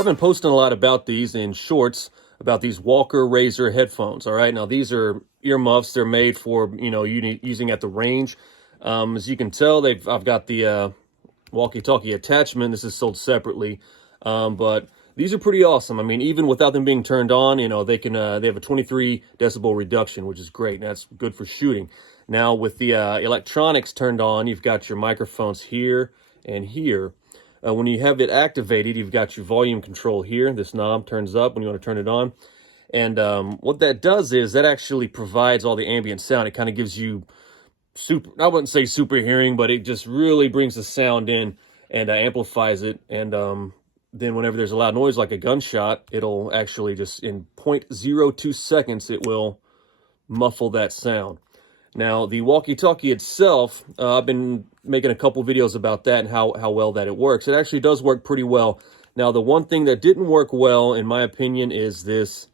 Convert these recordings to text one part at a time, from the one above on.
I've been posting a lot about these in shorts, about these Walker Razor headphones. All right, now these are earmuffs. They're made for, you know, using at the range. As you can tell, I've got the Walkie Talkie attachment. This is sold separately, but these are pretty awesome. I mean, even without them being turned on, you know, they have a 23 decibel reduction, which is great. And that's good for shooting. Now with the electronics turned on, you've got your microphones here and here. When you have it activated, you've got your volume control here. This knob turns up when you want to turn it on. And what that does is that actually provides all the ambient sound. It kind of gives you I wouldn't say super hearing, but it just really brings the sound in and amplifies it. And then whenever there's a loud noise like a gunshot, it'll actually just in 0.02 seconds, it will muffle that sound. Now, the walkie-talkie itself, I've been making a couple videos about that and how well that it works. It actually does work pretty well. Now, the one thing that didn't work well, in my opinion, is this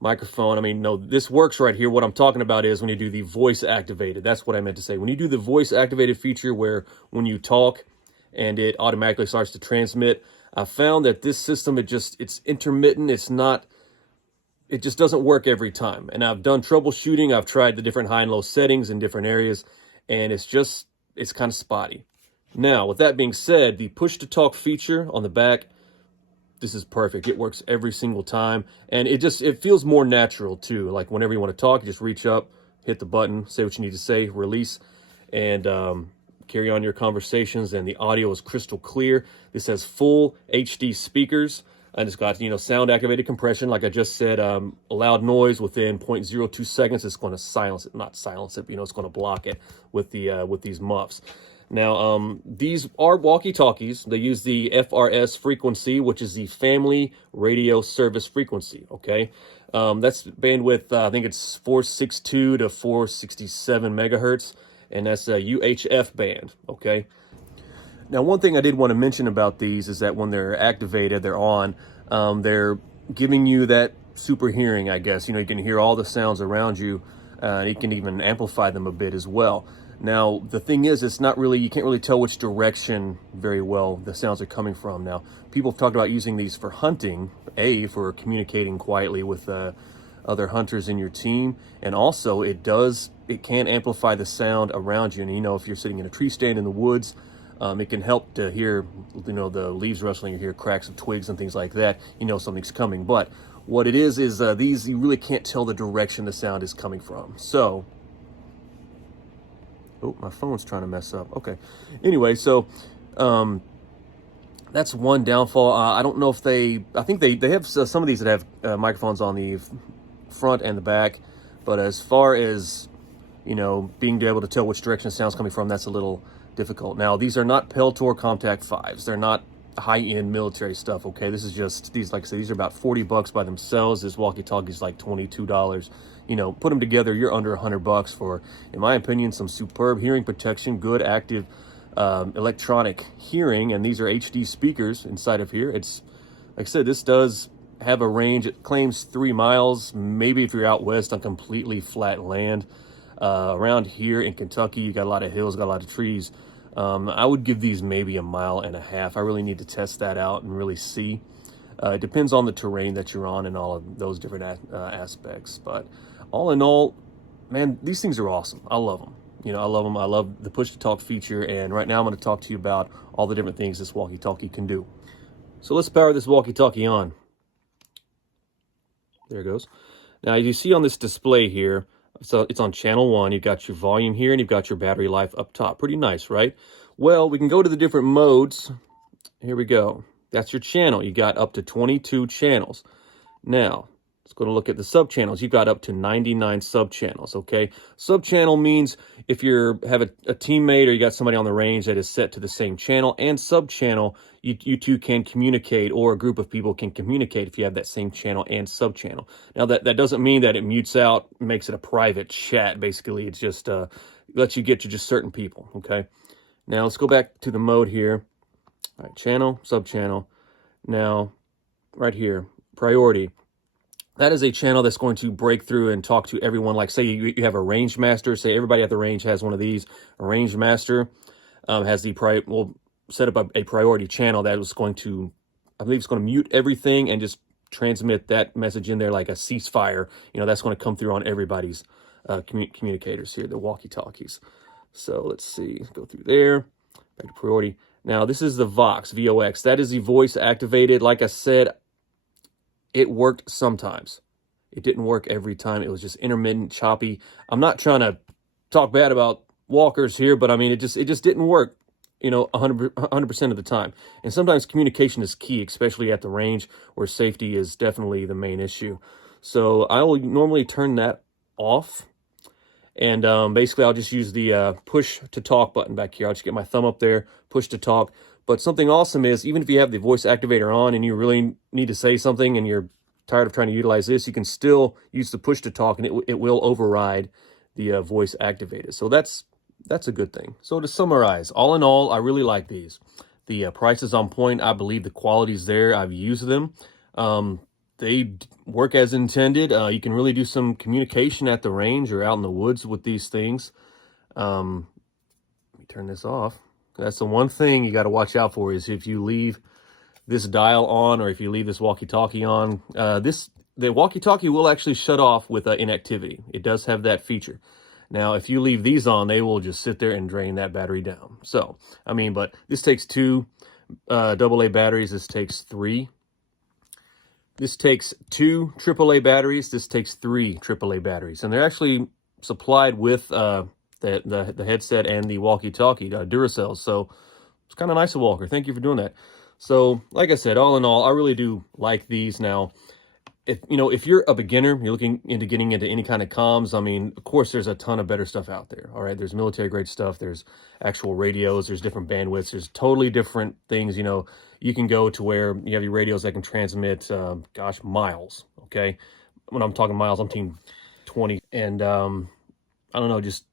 microphone. I mean, no, this works right here. What I'm talking about is when you do the voice activated. That's what I meant to say. When you do the voice activated feature where when you talk and it automatically starts to transmit, I found that this system, it's intermittent. It just doesn't work every time. And I've done troubleshooting. I've tried the different high and low settings in different areas, and it's kind of spotty. Now, with that being said, the push to talk feature on the back, this is perfect. It works every single time, and it feels more natural too. Like whenever you want to talk, you just reach up, hit the button, say what you need to say, release, and carry on your conversations. And the audio is crystal clear. This has full HD speakers. And it's got, you know, sound activated compression. Like I just said, a loud noise within 0.02 seconds, it's going to silence it, not silence it, but, you know, it's going to block it with these muffs. Now, these are walkie-talkies. They use the FRS frequency, which is the Family Radio Service frequency, okay? That's bandwidth, I think it's 462 to 467 megahertz, and that's a UHF band, okay? Now, one thing I did want to mention about these is that when they're activated, they're on, they're giving you that super hearing, I guess. You know, you can hear all the sounds around you, and you can even amplify them a bit as well. Now, the thing is, you can't really tell which direction very well the sounds are coming from. Now, people have talked about using these for hunting, for communicating quietly with other hunters in your team, and also it can amplify the sound around you. And, you know, if you're sitting in a tree stand in the woods, it can help to hear, you know, the leaves rustling, you hear cracks of twigs and things like that. You know something's coming. But what it is these, you really can't tell the direction the sound is coming from. So, oh, my phone's trying to mess up. Okay. Anyway, so that's one downfall. I don't know if I think they have some of these that have microphones on the front and the back. But as far as, you know, being able to tell which direction the sound's coming from, that's a little difficult. Now, these are not Peltor Comtac 5s. They're not high-end military stuff, okay? This is just, like I said, these are about $40 by themselves. This walkie-talkie is like $22. You know, put them together, you're under $100 for, in my opinion, some superb hearing protection, good active electronic hearing, and these are HD speakers inside of here. It's, like I said, this does have a range. It claims 3 miles, maybe if you're out west on completely flat land. Around here in Kentucky, you got a lot of hills, got a lot of trees. I would give these maybe 1.5 miles. I really need to test that out and really see. It depends on the terrain that you're on and all of those different aspects. But all in all, man, these things are awesome. I love them. You know, I love them. I love the push-to-talk feature. And right now I'm going to talk to you about all the different things this walkie-talkie can do. So let's power this walkie-talkie on. There it goes. Now, as you see on this display here, so it's on channel 1. You've got your volume here, and you've got your battery life up top. Pretty nice, right? Well, we can go to the different modes. Here we go. That's your channel. You got up to 22 channels. Now, let's go to look at the sub-channels. You've got up to 99 sub-channels, okay? Sub-channel means if you have a teammate or you got somebody on the range that is set to the same channel, and sub-channel, you two can communicate, or a group of people can communicate if you have that same channel and sub-channel. Now, that doesn't mean that it mutes out, makes it a private chat. Basically, it's just lets you get to just certain people, okay? Now, let's go back to the mode here. All right, channel, sub-channel. Now, right here, priority. That is a channel that's going to break through and talk to everyone. Like, say you have a range master. Say everybody at the range has one of these. A range master has will set up a priority channel that was going to I believe it's going to mute everything and just transmit that message in there like a ceasefire. You know, that's going to come through on everybody's communicators here, the walkie-talkies. So let's see, let's go through there, back to priority. Now this is the Vox, VOX. That is the voice activated. Like I said, it worked sometimes. It didn't work every time. It was just intermittent, choppy. I'm not trying to talk bad about walkers here, but I mean, it just didn't work, you know, 100% of the time. And sometimes communication is key, especially at the range where safety is definitely the main issue. So I will normally turn that off. And basically, I'll just use the push to talk button back here. I'll just get my thumb up there, push to talk. But something awesome is, even if you have the voice activator on and you really need to say something and you're tired of trying to utilize this, you can still use the push to talk, and it will override the voice activator. So that's a good thing. So to summarize, all in all, I really like these. The price is on point. I believe the quality's there. I've used them. They work as intended. You can really do some communication at the range or out in the woods with these things. Let me turn this off. That's the one thing you got to watch out for, is if you leave this dial on, or if you leave this walkie-talkie on, the walkie-talkie will actually shut off with inactivity. It does have that feature. Now, if you leave these on, they will just sit there and drain that battery down. So, I mean, but this takes 2 AA batteries. This takes 3. This takes 2 AAA batteries. This takes 3 AAA batteries. And they're actually supplied with the headset and the walkie-talkie, Duracells. So it's kind of nice of Walker. Thank you for doing that. So, like I said, all in all, I really do like these. Now, if you're a beginner, you're looking into getting into any kind of comms, I mean, of course, there's a ton of better stuff out there. All right, there's military-grade stuff. There's actual radios. There's different bandwidths. There's totally different things. You know, you can go to where you have your radios that can transmit, miles. Okay, when I'm talking miles, I'm talking 20. And I don't know, just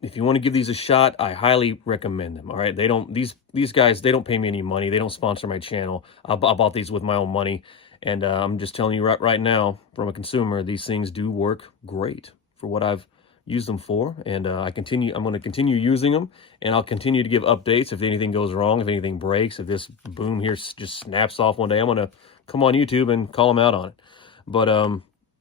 if you want to give these a shot, I highly recommend them. All right, they don't these guys, they don't pay me any money. They don't sponsor my channel. I bought these with my own money. And I'm just telling you right now, from a consumer, these things do work great for what I've used them for. And I'm going to continue using them, and I'll continue to give updates if anything goes wrong, if anything breaks, if this boom here just snaps off one day. I'm going to come on YouTube and call them out on it. But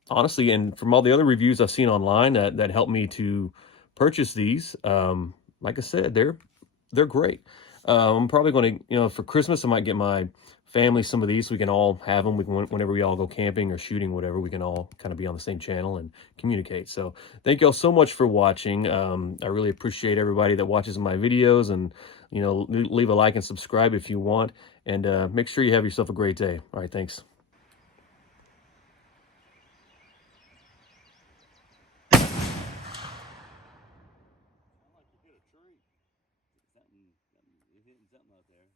honestly, and from all the other reviews I've seen online that helped me to purchase these, like I said, they're great. I'm probably going to, for Christmas, I might get my family some of these so we can all have them. We can, whenever we all go camping or shooting, whatever, we can all kind of be on the same channel and communicate. So thank you all so much for watching. I really appreciate everybody that watches my videos, and leave a like and subscribe if you want, and make sure you have yourself a great day. All right, thanks. Sound like you hit a tree. Something, you're hitting something out there.